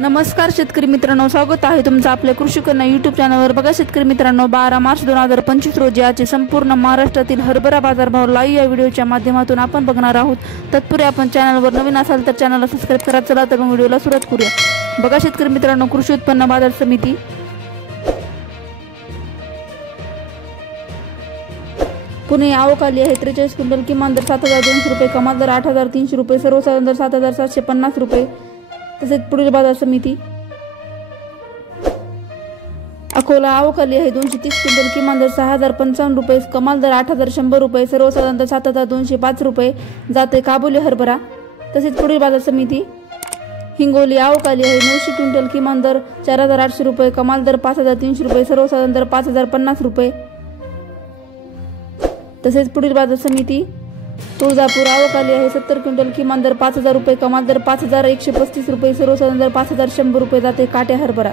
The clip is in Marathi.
नमस्कार शेतकरी मित्रांनो, स्वागत आहे तुमचं आपल्या कृषी कन्या यूट्यूब चॅनलवर। बघा शेतकरी मित्रांनो, 12 मार्च 2025 रोजी आजचे संपूर्ण महाराष्ट्रातील हरभरा बाजारभाव लाईव्ह या व्हिडिओच्या माध्यमातून आपण बघणार आहोत। तत्पूर्वी आपण चॅनलवर नवीन असाल तर चॅनलला सबस्क्राइब करा। चला तर मग व्हिडिओला सुरुवात करूया। बघा शेतकरी मित्रांनो, कृषी उत्पन्न बाजार समिती पुणे आवक आली आहे 43 क्विंटल, किमान दर 7200 रुपये, कमाल दर 8300 रुपये, सर्वसाधारण दर 7750 रुपये। तसेच पुढील बाजार समिती अकोला आवक आली आहे 230 क्विंटल, किमान दर 6055 रुपये, कमाल दर 8100 रुपये, सर्वसाधारण दर 7205 रुपये। जाते काबुली हरभरा। तसेच पुढील बाजार समिती हिंगोली आवक आली आहे 900 क्विंटल, किमान दर 4800 रुपये, कमाल दर 5300 रुपये, सर्वसाधारण दर 5050 रुपये। तसेच पुढील बाजार समिती तुळजापूर आवक आली आहे 70 क्विंटल, किमान दर 5000 रुपये, कमाल दर 5135 रुपये, सर्वसाधारण दर 5100 रुपये। जाते काटे हरभरा।